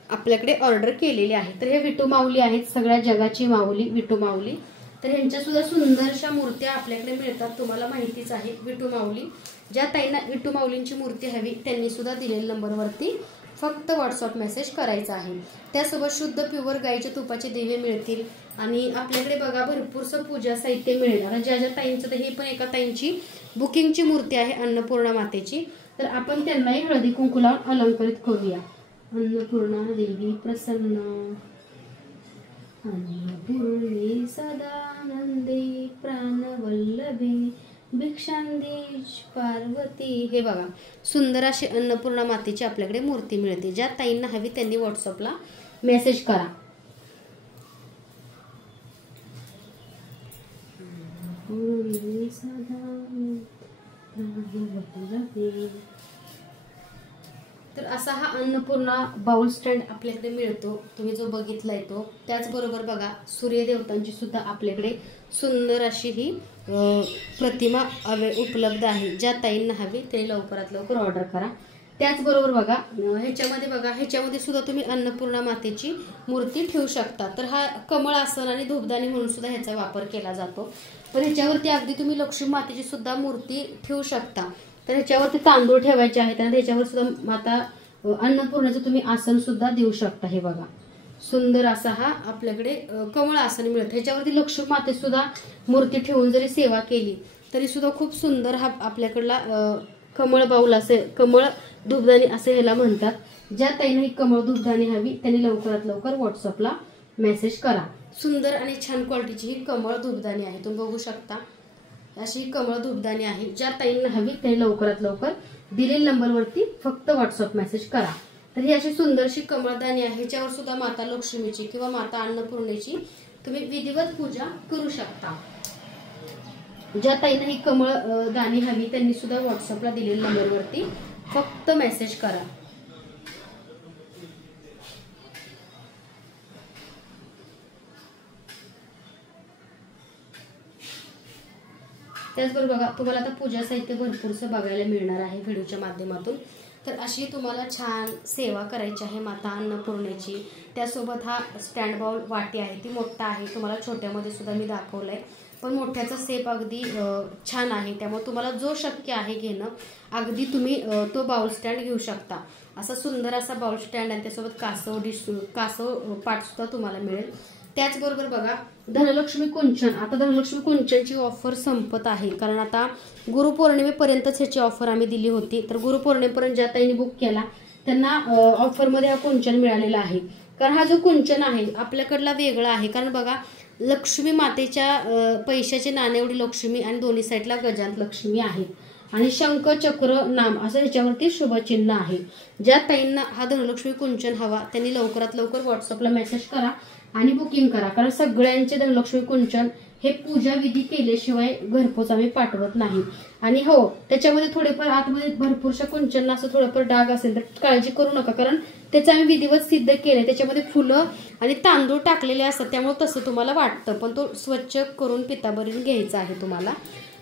आपल्याकडे ऑर्डर केलेली आहे. तर हे विठू माऊली आहेत, सगळ्या जगाची माऊली विठू माऊली. तर ह्यांच्या सुद्धा सुंदरशा मूर्त्या आपल्याकडे मिळतात, तुम्हाला माहितीच आहे विठू माऊली. ज्या ताईंना विठू माऊलींची मूर्ती हवी त्यांनी सुद्धा दिलेल्या नंबरवरती फक्त व्हॉट्सअप मेसेज करायचा आहे. त्यासोबत शुद्ध प्युअर गाईच्या तुपाचे दिवे मिळतील आणि आपल्याकडे बघा भरपूरसं पूजा साहित्य मिळणार. ज्या ज्या ताईंचं, तर ही पण एका ताईंची बुकिंगची मूर्ती आहे अन्नपूर्णा मातेची, तर आपण त्यांनाही हळदी कुंकू लावून अलंकरित करूया. अन्नपूर्णा देवी प्रसन्न, अन्नपूर्णे सदानंदे, प्राणवल्लभे भिक्षांदेश पार्वती. हे बघा सुंदर अशी अन्नपूर्णा मातेची आपल्याकडे मूर्ती मिळते. ज्या ताईंना हवी त्यांनी व्हॉट्सअपला मेसेज करा. तर असा हा अन्नपूर्णा बाउल स्टँड आपल्याकडे मिळतो, तुम्ही जो बघितलाय तो. त्याचबरोबर बघा सूर्यदेवतांची सुद्धा आपल्याकडे सुंदर अशी ही प्रतिमा उपलब्ध आहे. ज्या ताईंना हवी ते लवकरात लवकर ऑर्डर करा. त्याचबरोबर बघा ह्याच्यामध्ये सुद्धा तुम्ही अन्नपूर्णा मातेची मूर्ती ठेवू शकता. तर हा कमळ आसन आणि धूपदाणी म्हणून सुद्धा ह्याचा वापर केला जातो. तर ह्याच्यावरती अगदी तुम्ही लक्ष्मी मातेची सुद्धा मूर्ती ठेवू शकता. तर ह्याच्यावरती तांदूळ ठेवायचे आहेत आणि ह्याच्यावर सुद्धा माता अन्नपूर्णाचं तुम्ही आसन सुद्धा देऊ शकता. हे बघा सुंदर असा हा आपल्याकडे कमळ आसन मिळतं. ह्याच्यावरती लक्ष्मी माते सुद्धा मूर्ती ठेवून जरी सेवा केली तरी सुद्धा खूप सुंदर हा आपल्याकडला कमळ बाऊल असे, कमळ धूपदाणी असे ह्याला म्हणतात. ज्या ताईंना ही कमळ धूपदाणी हवी त्यांनी लवकरात लवकर व्हॉट्सअपला मेसेज करा. सुंदर आणि छान क्वालिटीची ही कमळ धूपदाणी आहे, तुम्ही बघू शकता. अशी कमळ धूपदाणी आहे. ज्या ताईंना हवी त्यांनी लवकरात लवकर दिलेल्या नंबरवरती फक्त व्हॉट्सअप मेसेज करा. तर ही अशी सुंदरशी कमळदाणी आहे. ह्याच्यावर सुद्धा माता लक्ष्मीची किंवा माता अन्नपूर्णेची तुम्ही विधिवत पूजा करू शकता. ज्या ताईंना ही कमळ दाणी हवी त्यांनी सुद्धा व्हॉट्सअपला दिलेल्या नंबरवरती फक्त मेसेज करा. त्याचबरोबर बघा तुम्हाला आता पूजा साहित्य भरपूरसं बघायला मिळणार आहे व्हिडिओच्या माध्यमातून. तर अशी तुम्हाला छान सेवा करायची आहे माता अन्नपूर्णेची. त्यासोबत हा स्टँड बाउल वाटी आहे, ती मोठा आहे. तुम्हाला छोट्यामध्ये सुद्धा मी दाखवलंय, पण मोठ्याचा सेप अगदी छान आहे. त्यामुळे तुम्हाला जो शक्य आहे घेणं अगदी तुम्ही तो बाउल स्टँड घेऊ शकता. असा सुंदर असा बाउल स्टँड आणि त्यासोबत कासव पाट सुद्धा तुम्हाला मिळेल. त्याचबरोबर बघा धनलक्ष्मी कुंचन. आता धनलक्ष्मी कुंचनची ऑफर संपत आहे, कारण आता गुरुपौर्णिमेपर्यंतच ह्याची ऑफर आम्ही दिली होती. तर गुरुपौर्णिमेपर्यंत ज्या ताईंनी बुक केला त्यांना ऑफरमध्ये हा कुंचन मिळालेला आहे. कारण हा जो कुंचन आहे आपल्याकडला वेगळा आहे. कारण बघा लक्ष्मी मातेच्या पैशाचे नाणे एवढी लक्ष्मी आणि दोन्ही साईडला गजांत लक्ष्मी आहेत आणि शंख चक्र नाम असं ह्याच्यावरती शुभचिन्ह आहे. ज्या ताईंना हा धनलक्ष्मी कुंचन हवा त्यांनी लवकरात लवकर व्हॉट्सअपला मेसेज करा आणि बुकिंग करा. कारण सगळ्यांचे धनलक्ष्मी कुंचन हे पूजा विधी केल्याशिवाय घरपोच आम्ही पाठवत नाही. आणि हो त्याच्यामध्ये थोडेफार आतमध्ये भरपूरशा कुंचन असं थोडंफार डाग असेल तर काळजी करू नका, कारण त्याचं आम्ही विधिवत सिद्ध केलंय. त्याच्यामध्ये फुलं आणि तांदूळ टाकलेले असतात त्यामुळे तसं तुम्हाला वाटतं, पण तो स्वच्छ करून पितांबरीने घ्यायचा आहे तुम्हाला.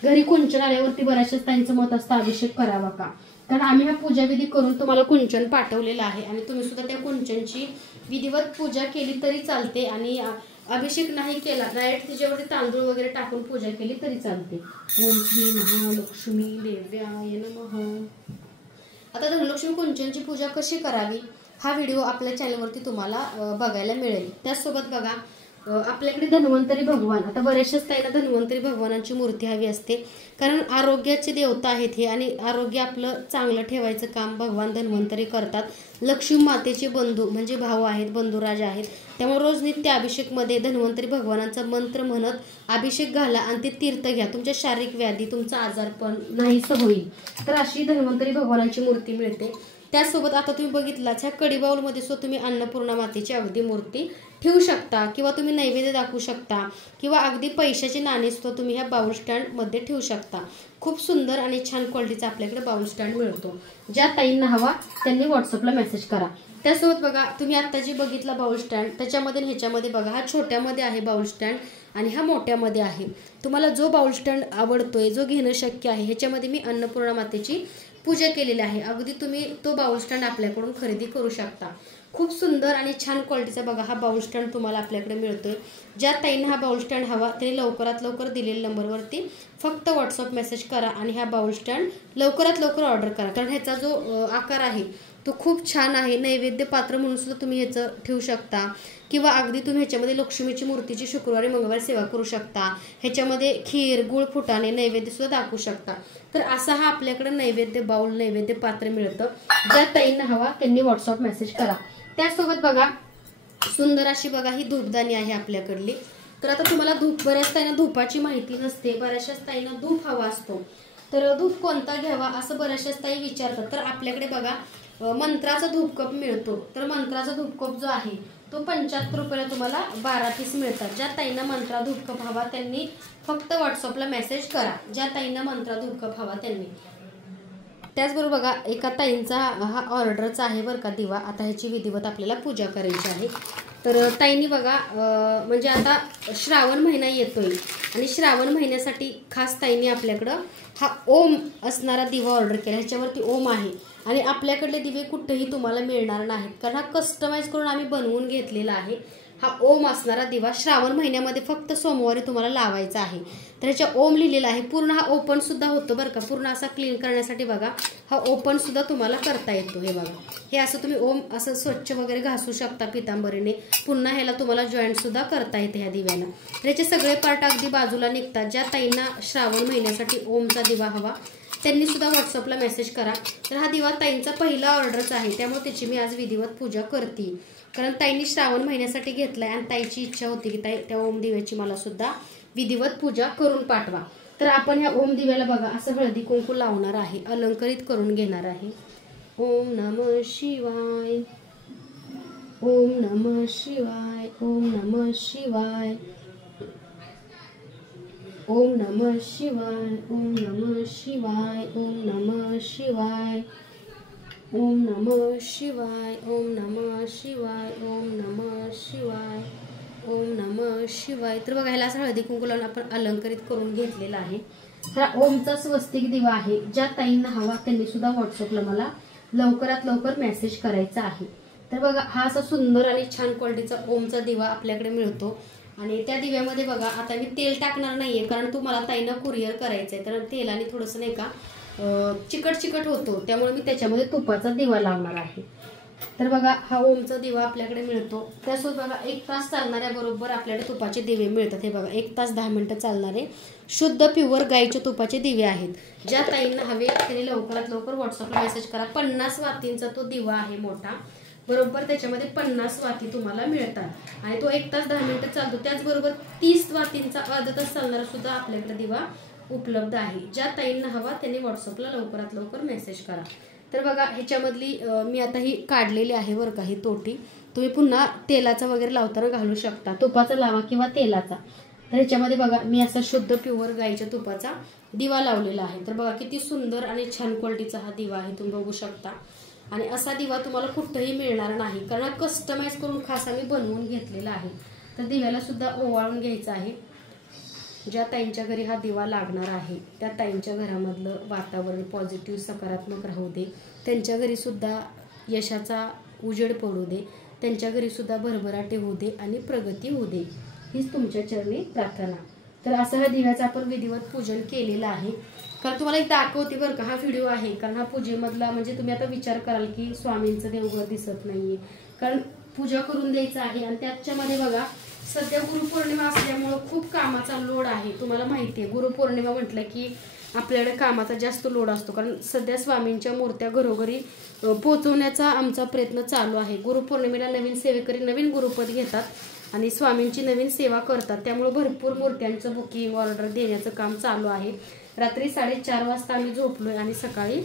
घरी कुंचन आल्यावरती बऱ्याचशा ताईंचं मत असतं अभिषेक करावा का, कारण आम्ही हा पूजाविधी करून तुम्हाला कुंचन पाठवलेलं आहे आणि तुम्ही सुद्धा त्या कुंचनची विधिवत पूजा केली तरी चालते आणि अभिषेक नाही केला डायरेक्ट त्याच्यावरती तांदूळ वगैरे टाकून पूजा केली तरी चालते. ओम श्री महालक्ष्मी देव्याय नमः. आता धनलक्ष्मी कुंचनची पूजा कशी करावी हा व्हिडिओ आपल्या चॅनलवरती तुम्हाला बघायला मिळेल. त्याचसोबत बघा आपल्याकडे धन्वंतरी भगवान, आता बऱ्याचशाच ताईला धन्वंतरी भगवानांची मूर्ती हवी असते, कारण आरोग्याचे देवता आहेत हे, आणि आरोग्य आपलं चांगलं ठेवायचं काम भगवान धन्वंतरी करतात. लक्ष्मी मातेचे बंधू म्हणजे भाऊ आहेत, बंधुराज आहेत. त्यामुळे रोज नित्य अभिषेकमध्ये धन्वंतरी भगवानांचा मंत्र म्हणत अभिषेक घाला आणि ते तीर्थ घ्या. तुमच्या शारीरिक व्याधी, तुमचा आजारपण नाहीसं होईल. तर अशी धन्वंतरी भगवानांची मूर्ती मिळते. त्यासोबत आता तुम्ही बघितलाच, ह्या कडी बाउलमध्ये सुद्धा तुम्ही अन्नपूर्णा मातेची अगदी मूर्ती ठेवू शकता, किंवा तुम्ही नैवेद्य दाखवू शकता, किंवा अगदी पैशाचे नाणे सुद्धा तुम्ही ह्या बाउल स्टँडमध्ये ठेवू शकता. खूप सुंदर आणि छान क्वालिटीचा आपल्याकडे बाउल स्टँड मिळतो. ज्या ताईंना हवा त्यांनी व्हॉट्सअपला मेसेज करा. त्यासोबत बघा, तुम्ही आता जी बघितला बाउल स्टँड, त्याच्यामध्ये ह्याच्यामध्ये बघा, हा छोट्यामध्ये आहे बाउल स्टँड आणि हा मोठ्यामध्ये आहे. तुम्हाला जो बाउल स्टँड आवडतोय, जो घेणं शक्य आहे, ह्याच्यामध्ये मी अन्नपूर्णा मातेची पूजा केलेली आहे. अगदी तुम्ही तो बाउल स्टँड आपल्याकडून खरेदी करू शकता. खूप सुंदर आणि छान क्वालिटीचा बघा हा बाउल स्टँड तुम्हाला आपल्याकडे मिळतोय. ज्या ताईंना हा बाउल स्टँड हवा त्यांनी लवकरात लवकर दिलेल्या नंबरवरती फक्त व्हॉट्सअप मेसेज करा आणि हा बाउल स्टँड लवकरात लवकर ऑर्डर करा. कारण ह्याचा जो आकार आहे तो खूप छान आहे. नैवेद्य पात्र म्हणून सुद्धा तुम्ही ह्याचं ठेवू शकता, किंवा अगदी तुम्ही ह्याच्यामध्ये लक्ष्मीची मूर्तीची शुक्रवारी मंगळवारी सेवा करू शकता. ह्याच्यामध्ये खीर, गुळ, फुटाणे नैवेद्य सुद्धा दाखवू शकता. तर असा हा आपल्याकडे नैवेद्य बाउल, नैवेद्य पात्र मिळतं. ज्या ताईंना हवा त्यांनी व्हॉट्सअप मेसेज करा. त्यासोबत बघा, सुंदर अशी बघा ही धूपदाणी आहे आपल्याकडली. तर आता तुम्हाला धूप, बऱ्याच ताईंना धूपाची माहिती नसते, बऱ्याचशाच ताईंना धूप हवा असतो. तर धूप कोणता घ्यावा असं बऱ्याचशाच ताई विचारतात. तर आपल्याकडे बघा मंत्राचा धूपकप मिळतो. तर मंत्राचा धूपकप जो आहे तो 75 रुपयाला तुम्हाला 12 पीस मिळतात. ज्या ताईंना मंत्रा धूपकप हवा त्यांनी फक्त व्हॉट्सअपला मेसेज करा. ज्या ताईंना मंत्रा धूपकप हवा त्यांनी. त्याचबरोबर बघा, एका ताईंचा हा ऑर्डरचा आहे बरं का दिवा. आता ह्याची विधिवत आपल्याला पूजा करायची आहे. तर ताईंनी बघा, म्हणजे आता श्रावण महिना येतोय आणि श्रावण महिन्यासाठी खास ताईंनी आपल्याकडं हा ओम असणारा दिवा ऑर्डर केला. ह्याच्यावरती ओम आहे आणि आपल्याकडले दिवे कुठेही तुम्हाला मिळणार नाहीत, कारण हा कस्टमाइज करून आम्ही बनवून घेतलेला आहे. हा ओम असणारा दिवा श्रावण महिन्यामध्ये फक्त सोमवारी तुम्हाला लावायचा आहे. तर ह्याच्या ओम लिहिलेला आहे. पूर्ण हा ओपन सुद्धा होतो बरं का. पूर्ण असा क्लीन करण्यासाठी बघा हा ओपन सुद्धा तुम्हाला करता येतो. हे बघा, हे असं तुम्ही ओम असं स्वच्छ वगैरे घासू शकता पितांबरीने. पुन्हा ह्याला तुम्हाला जॉईंट सुद्धा करता येते ह्या दिव्याला. तर ह्याचे सगळे पार्ट अगदी बाजूला निघतात. ज्या ताईंना श्रावण महिन्यासाठी ओमचा दिवा हवा त्यांनी सुद्धा व्हॉट्सअपला मेसेज करा. तर हा दिवा ताईंचा पहिला ऑर्डरचा आहे, त्यामुळे त्याची मी आज विधिवत पूजा करते. कारण ताईंनी श्रावण महिन्यासाठी घेतलाय आणि ताईची इच्छा होती की ताई त्या ओम दिव्याची मला सुद्धा विधिवत पूजा करून पाठवा. तर आपण ह्या ओम दिव्याला बघा असं हळदी कुंकू लावणार आहे, अलंकरित करून घेणार आहे. ओम नमः शिवाय, ओम नमः शिवाय, ओम नमः शिवाय, ओम नमः शिवाय, ओम नमः शिवाय, ओम नमः शिवाय, ओम नमः शिवाय, ओम नमः शिवाय, ओम नमः शिवाय, ओम नमः शिवाय. तर बघा ह्याला असं हळदी कुंकू लावून आपण अलंकरित करून घेतलेला आहे. हा ओमचा स्वस्तिक दिवा आहे. ज्या ताईंना हवा त्यांनी सुद्धा व्हॉट्सअपला मला लवकरात लवकर मेसेज करायचा आहे. तर बघा हा असा सुंदर आणि छान क्वालिटीचा ओमचा दिवा आपल्याकडे मिळतो. आणि त्या दिव्यामध्ये बघा आता मी तेल टाकणार नाहीये, कारण तुम्हाला ताईंना कुरिअर करायचंय. तर तेलाने थोडंसं नाही का चिकट चिकट होतो, त्यामुळे मी त्याच्यामध्ये तुपाचा दिवा लावणार आहे. तर बघा हा ओमचा दिवा आपल्याकडे मिळतो. त्यासोबत बघा 1 तास चालणाऱ्या बरोबर आपल्याकडे तुपाचे दिवे मिळतात. हे बघा 1 तास 10 मिनिटं चालणारे शुद्ध प्युअर गाईच्या तुपाचे दिवे आहेत. ज्या ताईंना हवे त्यांनी लवकरात लवकर व्हॉट्सअपला मेसेज करा. 50 वातींचा तो दिवा आहे मोठा, बरोबर त्याच्यामध्ये 50 वाती तुम्हाला मिळतात आणि तो 1 तास 10 मिनिटं चालतो. त्याचबरोबर 30 वातींचा अर्धा तास चालणारा सुद्धा आपल्याकडे दिवा उपलब्ध आहे. ज्या ताईंना हवा त्यांनी व्हॉट्सअपला लवकरात लवकर मेसेज करा. तर बघा ह्याच्यामधली मी आता ही काढलेली आहे बरं का ही तोटी. तुम्ही पुन्हा तेलाचा वगैरे लावताना घालू शकता, तुपाचा लावा किंवा तेलाचा. तर ह्याच्यामध्ये बघा मी असा शुद्ध प्युअर गाईच्या तुपाचा दिवा लावलेला आहे. तर बघा किती सुंदर आणि छान क्वालिटीचा हा दिवा आहे, तुम्ही बघू शकता. आणि असा दिवा तुम्हाला कुठेही मिळणार नाही, कारण कस्टमाइज करून खास आम्ही बनवून घेतलेला आहे. तर दिव्याला सुद्धा ओवाळून घ्यायचं आहे. ज्या ताईंच्या घरी हा दिवा लागणार आहे त्या ताईंच्या घरामधलं वातावरण पॉझिटिव्ह सकारात्मक राहू दे. त्यांच्या घरी सुद्धा यशाचा उजेड पडू दे. त्यांच्या घरी सुद्धा भरभराटी होऊ दे आणि प्रगती होऊ दे, हीच तुमच्या चरणी प्रार्थना. तर असं हा दिव्याचं आपण विधिवत पूजन केलेलं आहे. कारण तुम्हाला एक दाखवते बरं का हा व्हिडिओ आहे, कारण हा पूजेमधला म्हणजे तुम्ही आता विचार कराल की स्वामींचं देवघर दिसत नाहीये, कारण पूजा करून द्यायचं आहे. आणि त्याच्यामध्ये बघा सध्या गुरुपौर्णिमा असल्यामुळं खूप कामाचा लोड आहे. तुम्हाला माहिती आहे, गुरुपौर्णिमा म्हटलं की आपल्याकडे कामाचा जास्त लोड असतो, कारण सध्या स्वामींच्या मूर्त्या घरोघरी पोहोचवण्याचा आमचा प्रयत्न चालू आहे. गुरुपौर्णिमेला नवीन सेवेकरी नवीन गुरुपद घेतात आणि स्वामींची नवीन सेवा करतात, त्यामुळे भरपूर मूर्त्यांचं बुकिंग ऑर्डर देण्याचं काम चालू आहे. रात्री 4:30 वाजता आम्ही झोपलोय आणि सकाळी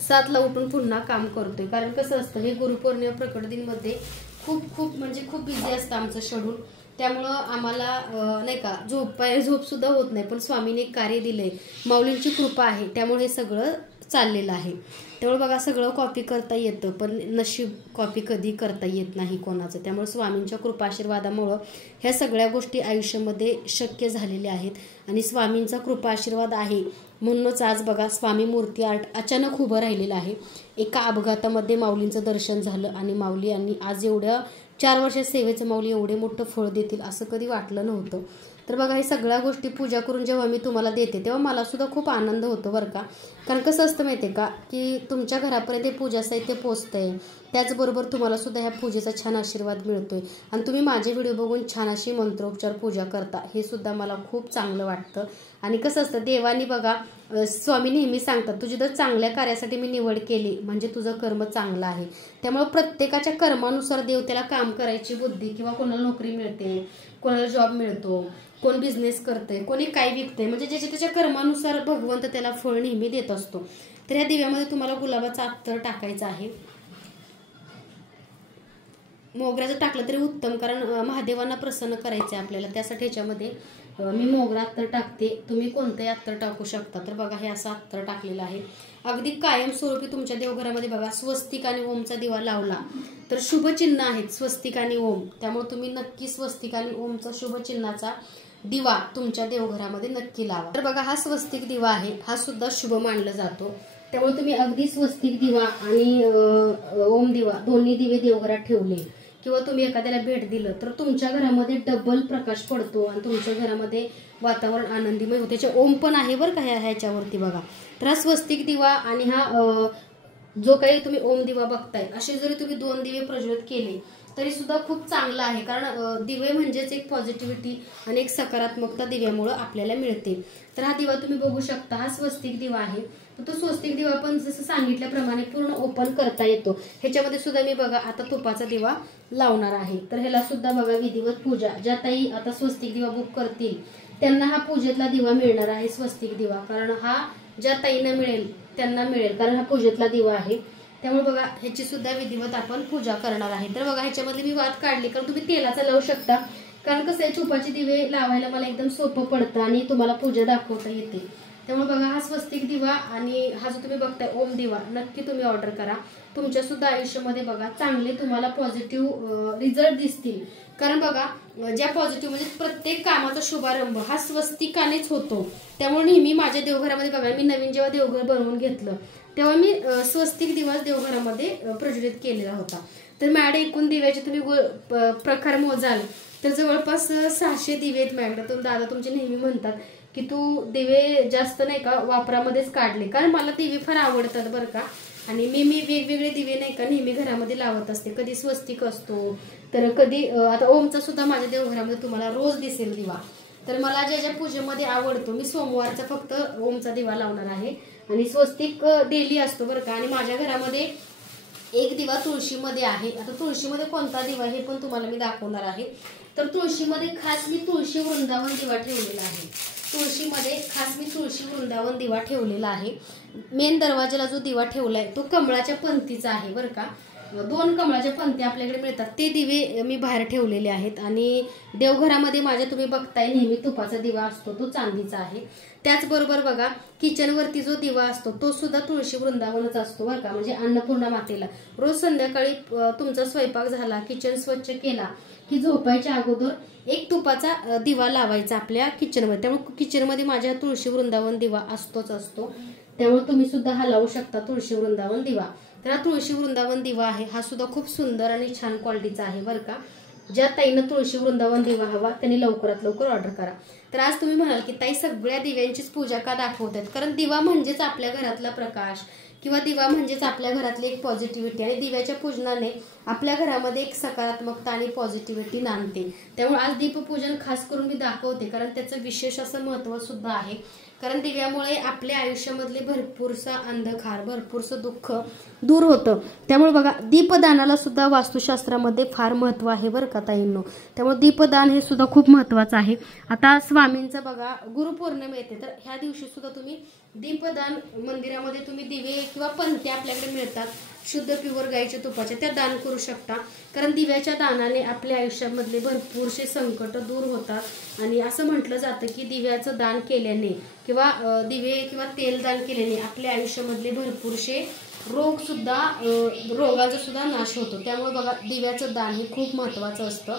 7ला उठून पुन्हा काम करतोय. कारण कसं असतं, हे गुरुपौर्णिमा प्रकट दिनमध्ये खूप म्हणजे खूप बिझी असतं आमचं शेड्यूल. त्यामुळं आम्हाला नाही का झोप सुद्धा होत नाही. पण स्वामीने एक कार्य दिलंय, माऊलींची कृपा आहे, त्यामुळे हे सगळं चाललेलं आहे. त्यामुळे बघा, सगळं कॉपी करता येतं, पण नशीब कॉपी कधी करता येत नाही कोणाचं. त्यामुळे स्वामींच्या कृपा आशीर्वादामुळं ह्या सगळ्या गोष्टी आयुष्यामध्ये शक्य झालेल्या आहेत आणि स्वामींचा कृपा आशीर्वाद आहे. म्हणूनच आज बघा, स्वामी मूर्ती आर्ट अचानक उभं राहिलेलं आहे. एका अपघातामध्ये माऊलींचं दर्शन झालं आणि माऊली यांनी आज एवढ्या 4 वर्षात सेवेचं माऊली एवढे मोठं फळ देतील असं कधी वाटलं नव्हतं. तर बघा, हे सगळ्या गोष्टी पूजा करून जेव्हा मी तुम्हाला देते तेव्हा मला सुद्धा खूप आनंद होतो बरं का. कारण कसं असतं माहिती आहे का, की तुमच्या घरापर्यंत हे पूजा साहित्य पोचतंय, त्याचबरोबर तुम्हाला सुद्धा ह्या पूजेचा छान आशीर्वाद मिळतोय आणि तुम्ही माझे व्हिडिओ बघून छान अशी मंत्रोपचार पूजा करता, हे सुद्धा मला खूप चांगलं वाटतं. आणि कसं असतं, देवानी बघा, स्वामी नेहमी सांगतात, तुझी जर चांगल्या कार्यासाठी मी निवड केली म्हणजे तुझं कर्म चांगलं आहे. त्यामुळे प्रत्येकाच्या कर्मानुसार देव त्याला काम करायची बुद्धी, किंवा कोणाला नोकरी मिळते, कोणाला जॉब मिळतो, कोण बिझनेस करते, कोणी काय विकते, म्हणजे ज्याच्या त्याच्या कर्मानुसार भगवंत त्याला फळ नेहमी देत असतो. तर या दिव्यामध्ये तुम्हाला गुलाबाचा अत्तर टाकायचा आहे. मोगऱ्याचं टाकलं तरी उत्तम, कारण महादेवांना प्रसन्न करायचं आहे आपल्याला. त्यासाठी ह्याच्यामध्ये मी मोगरा अत्तर टाकते. तुम्ही कोणतंही अत्तर टाकू शकता. तर बघा, हे असं अत्तर टाकलेलं आहे. अगदी कायमस्वरूपी तुमच्या देवघरामध्ये बघा, स्वस्तिक आणि ओमचा दिवा लावला तर शुभ चिन्ह आहेत स्वस्तिक आणि ओम. त्यामुळे तुम्ही नक्की स्वस्तिक आणि ओमचा शुभ चिन्हाचा दिवा तुमच्या देवघरामध्ये नक्की लावा. तर बघा, हा स्वस्तिक दिवा आहे, हा सुद्धा शुभ मानला जातो. त्यामुळे तुम्ही अगदी स्वस्तिक दिवा आणि ओम दिवा दोन्ही दिवे देवघरात ठेवले, किंवा तुम्ही एखाद्याला भेट दिलं तर तुमच्या घरामध्ये डबल प्रकाश पडतो आणि तुमच्या घरामध्ये वातावरण आनंदीमय होते. त्याचे ओम पण आहे बरं का ह्याच्यावरती बघा. तर हा स्वस्तिक दिवा आणि हा जो काही तुम्ही ओम दिवा बघताय, असे जरी तुम्ही 2 दिवे प्रज्वलित केले तरी सुद्धा खूप चांगलं आहे. कारण दिवे म्हणजेच एक पॉझिटिव्हिटी आणि एक सकारात्मकता दिव्यामुळे आपल्याला मिळते. तर हा दिवा तुम्ही बघू शकता, हा स्वस्तिक दिवा आहे. तो स्वस्तिक दिवा पण जसं सांगितल्याप्रमाणे पूर्ण ओपन करता येतो. ह्याच्यामध्ये सुद्धा मी बघा आता तुपाचा दिवा लावणार आहे. तर ह्याला सुद्धा बघा विधिवत पूजा. ज्या ताई आता स्वस्तिक दिवा बुक करतील त्यांना हा पूजेतला दिवा मिळणार आहे, स्वस्तिक दिवा. कारण हा ज्या ताईंना मिळेल त्यांना मिळेल, कारण हा पूजेतला दिवा आहे. त्यामुळे बघा, ह्याची सुद्धा विधिवत आपण पूजा करणार आहे. तर बघा, ह्याच्यामध्ये मी वात काढली, कारण तुम्ही तेलाचा लावू शकता. कारण कसं आहे, तुपाचे दिवे लावायला मला एकदम सोपं पडतं आणि तुम्हाला पूजा दाखवता येते. त्यामुळे बघा, हा स्वस्तिक दिवा आणि हा जो तुम्ही बघताय ओम दिवा नक्की तुम्ही ऑर्डर करा. तुमच्या सुद्धा आयुष्यामध्ये बघा चांगले तुम्हाला पॉझिटिव्ह रिझल्ट दिसतील. कारण बघा, ज्या पॉझिटिव्ह म्हणजे प्रत्येक कामाचा शुभारंभ हा स्वस्तिकानेच होतो. त्यामुळे नेहमी माझ्या देवघरामध्ये बघा, मी नवीन जेव्हा देवघर बनवून घेतलं तेव्हा मी स्वस्तिक दिवा देवघरामध्ये प्रज्वलित केलेला होता. तर माझ्याकडे एकूण दिव्याचे तुम्ही प्रकार मोजाल तर जवळपास 600 दिवे आहेत माझ्याकडे. तर दादा तुमचे नेहमी म्हणतात की तू दिवे जास्त नाही का वापरामध्येच काढले, कारण मला दिवे फार आवडतात बरं का. आणि मी वेगवेगळे दिवे नाही का नेहमी घरामध्ये लावत असते. कधी स्वस्तिक असतो, तर कधी आता ओमचा सुद्धा माझ्या देवघरामध्ये तुम्हाला रोज दिसेल दिवा. तर मला ज्या पूजेमध्ये आवडतो, मी सोमवारचा फक्त ओमचा दिवा लावणार आहे आणि स्वस्तिक डेली असतो बरं का. आणि माझ्या घरामध्ये एक दिवा तुळशीमध्ये आहे. आता तुळशीमध्ये कोणता दिवा हे पण तुम्हाला मी दाखवणार आहे. तर तुळशीमध्ये खास मी तुळशी वृंदावन दिवा ठेवलेला आहे. तुळशीमध्ये खास मी तुळशी वृंदावन दिवा ठेवलेला आहे. मेन दरवाजाला जो दिवा ठेवलाय तो कमळाच्या पंथीचा आहे बरं का. 2 कमळाच्या पंथी आपल्याकडे मिळतात, ते दिवे मी बाहेर ठेवलेले आहेत. आणि देवघरामध्ये माझ्या तुम्ही बघताय नेहमी तुपाचा दिवा असतो, तो चांदीचा आहे. त्याचबरोबर बघा, किचनवरती जो दिवा असतो तो सुद्धा तुळशी वृंदावनच असतो बरं का. म्हणजे अन्नपूर्णा मातेला रोज संध्याकाळी तुमचा स्वयंपाक झाला, किचन स्वच्छ केला की झोपायच्या अगोदर एक तुपाचा दिवा लावायचा आपल्या किचनमध्ये. त्यामुळे किचनमध्ये माझ्या तुळशी वृंदावन दिवा असतोच असतो. त्यामुळे तुम्ही सुद्धा हा लावू शकता तुळशी वृंदावन दिवा. तर हा तुळशी वृंदावन दिवा आहे, हा सुद्धा खूप सुंदर आणि छान क्वालिटीचा आहे बरं का. ज्या ताईनं तुळशी वृंदावन दिवा हवा त्यांनी लवकरात लवकर ऑर्डर करा. तर आज तुम्ही म्हणाल की ताई सगळ्या दिव्यांचीच पूजा का दाखवतात, कारण दिवा म्हणजेच आपल्या घरातला प्रकाश, किंवा दिवा म्हणजेच आपल्या घरातली एक पॉझिटिव्हिटी आणि दिव्याच्या पूजनाने आपल्या घरामध्ये एक सकारात्मकता आणि पॉझिटिव्हिटी नांदते। त्यामुळे आज दीपपूजन खास करून मी दाखवते कारण त्याचं विशेष असं महत्त्व सुद्धा आहे। कारण दिव्यामुळे आपल्या आयुष्यामधले भरपूरसा अंधकार भरपूरसं दुःख दूर होतं। त्यामुळे बघा दीपदानाला सुद्धा वास्तुशास्त्रामध्ये फार महत्त्व आहे बरं का ताईंनो। त्यामुळे दीपदान हे सुद्धा खूप महत्त्वाचं आहे। आता स्वामींचं बघा गुरुपौर्णिमा येते तर ह्या दिवशी सुद्धा तुम्ही दीपदान मंदिरामध्ये तुम्ही दिवे किंवा पंत्या आपल्याकडे मिळतात शुद्ध प्युअर गाईच्या तुपाच्या त्या दान करू शकता। कारण दिव्याच्या दानाने आपल्या आयुष्यामधले भरपूरसे संकट दूर होतात आणि असं म्हटलं जातं की दिव्याचं दान केल्याने किंवा दिवे किंवा तेल दान केल्याने आपल्या आयुष्यामधले भरपूरसे रोगांचा सुद्धा नाश होतो। त्यामुळे बघा दिव्याचं दान हे खूप महत्त्वाचं असतं।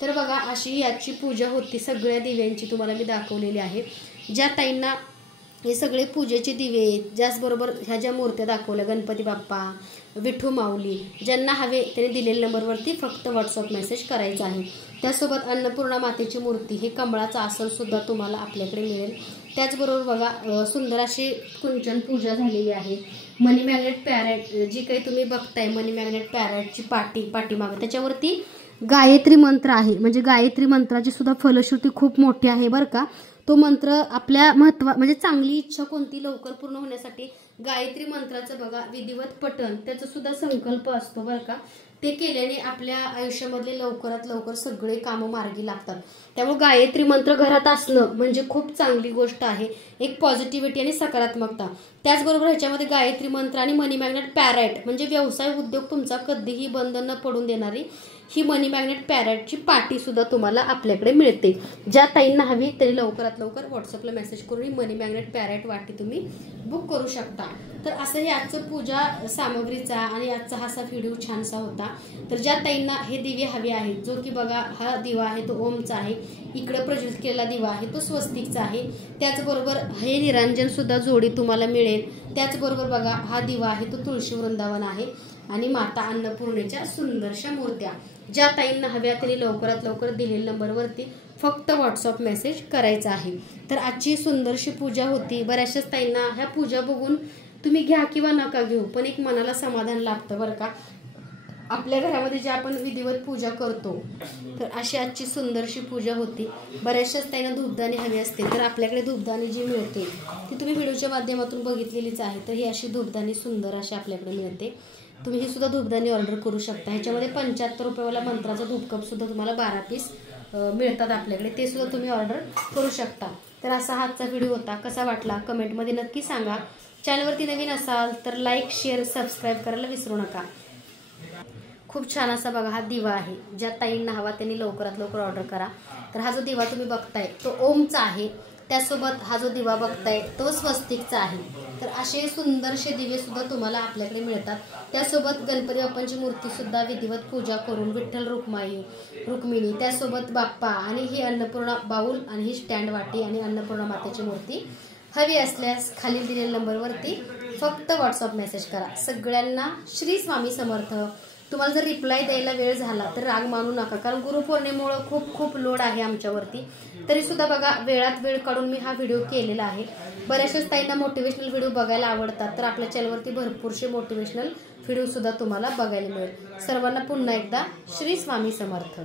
तर बघा अशी याची पूजा होती सगळ्या दिव्यांची तुम्हाला मी दाखवलेली आहे। ज्या ताईंना हे सगळे पूजेचे दिवे त्याचबरोबर ह्या ज्या मूर्त्या दाखवल्या गणपती बाप्पा विठू माऊली ज्यांना हवे त्यांनी दिलेल्या नंबरवरती फक्त व्हॉट्सअप मेसेज करायचा आहे। त्यासोबत अन्नपूर्णा मातेची मूर्ती हे कमळाचं आसन सुद्धा तुम्हाला आपल्याकडे मिळेल। त्याचबरोबर बघा सुंदर अशी कुंचन पूजा झालेली आहे। मनी मॅग्नेट पॅरेट जी काही तुम्ही बघताय मनी मॅग्नेट पॅरेटची पाठीमागं त्याच्यावरती गायत्री मंत्र आहे। म्हणजे गायत्री मंत्राची सुद्धा फलश्रुती खूप मोठी आहे बरं का। तो मंत्र आपल्या म्हणजे चांगली इच्छा कोणती लवकर पूर्ण होण्यासाठी गायत्री मंत्राचं बघा विधिवत पठण त्याचा सुद्धा संकल्प असतो बरं का। ते केल्याने आपल्या आयुष्यामधले लवकरात लवकर सगळे कामं मार्गी लागतात। त्यामुळे गायत्री मंत्र घरात असणं म्हणजे खूप चांगली गोष्ट आहे, एक पॉझिटिव्हिटी आणि सकारात्मकता। त्याचबरोबर ह्याच्यामध्ये गायत्री मंत्र आणि मनी मॅग्नेट पॅरेट म्हणजे व्यवसाय उद्योग तुमचा कधीही बंद न पडून देणारी ही मनी मॅग्नेट पॅरेटची पाटी सुद्धा तुम्हाला आपल्याकडे मिळते। ज्या ताईंना हवी तरी लवकरात लवकर व्हॉट्सअपला मेसेज करून मनी मॅग्नेट पॅरेट वाटी तुम्ही बुक करू शकता। तर असं हे आजचं पूजा सामग्रीचा आणि आजचा हासा व्हिडिओ छानसा होता। तर ज्या ताईंना हे दिवे हवे आहेत जो की बघा हा दिवा आहे तो ओमचा आहे, इकडे प्रज्वलित केलेला दिवा आहे तो स्वस्तिकचा आहे, त्याचबरोबर हे निरांजन सुद्धा जोडी तुम्हाला मिळेल। त्याचबरोबर बघा हा दिवा आहे तो तुळशी वृंदावन आहे आणि माता अन्नपूर्णेच्या सुंदरशा मूर्त्या। ज्या ताईंना हव्या त्यांनी लवकरात लवकर दिलेल्या नंबरवरती फक्त व्हॉट्सअप मेसेज करायचा आहे। तर आजची सुंदरशी पूजा होती। बऱ्याचशाच ताईंना ह्या पूजा बघून तुम्ही घ्या किंवा नका घेऊ पण एक मनाला समाधान लाभतं बरं का। आपल्या घरामध्ये जे आपण विधिवत पूजा करतो तर अशी आजची सुंदरशी पूजा होती। बऱ्याचशाच ताईंना धूपदाणी हवी असते तर आपल्याकडे धूपदाणी जी मिळते ती तुम्ही व्हिडिओच्या माध्यमातून बघितलेलीच आहे। तर ही अशी धूपदाणी सुंदर अशी आपल्याकडे मिळते। तुम्ही ही सुद्धा धूपदाणी ऑर्डर करू शकता। ह्याच्यामध्ये 75 रुपयेवाला मंत्राचा धूपकप सुद्धा तुम्हाला 12 पीस मिळतात आपल्याकडे, ते सुद्धा तुम्ही ऑर्डर करू शकता। तर असा हा आजचा व्हिडिओ होता। कसा वाटला कमेंटमध्ये नक्की सांगा। चॅनलवरती नवीन असाल तर लाईक शेअर सबस्क्राईब करायला विसरू नका। खूप छान असा बघा हा दिवा आहे। ज्या ताईंना हवा त्यांनी लवकरात लवकर ऑर्डर करा। तर हा जो दिवा तुम्ही बघताय तो ओमचा आहे, त्यासोबत हा जो दिवा बघताय तो स्वस्तिकचा आहे। तर असे सुंदरसे दिवे सुद्धा तुम्हाला आपल्याकडे मिळतात। त्यासोबत गणपती बाप्पांची मूर्ती सुद्धा विधिवत पूजा करून विठ्ठल रुक्मिणी त्यासोबत बाप्पा आणि ही अन्नपूर्णा बाऊल आणि ही स्टँड वाटी आणि अन्नपूर्णा मातेची मूर्ती हवी असल्यास खाली दिलेल्या नंबरवरती फक्त व्हॉट्सअप मेसेज करा। सगळ्यांना श्री स्वामी समर्थ। तुम्हाला जर रिप्लाय द्यायला वेळ झाला तर राग मानू नका कारण गुरुपौर्णिमेमुळे खूप लोड आहे आमच्यावरती। तरी सुद्धा बघा वेळात वेळ काढून मी हा व्हिडिओ केलेला आहे। बऱ्याचशाच ताईंना मोटिवेशनल व्हिडिओ बघायला आवडतात तर आपल्या चॅनलवरती भरपूरसे मोटिवेशनल व्हिडिओ सुद्धा तुम्हाला बघायला मिळेल। सर्वांना पुन्हा एकदा श्री स्वामी समर्थ।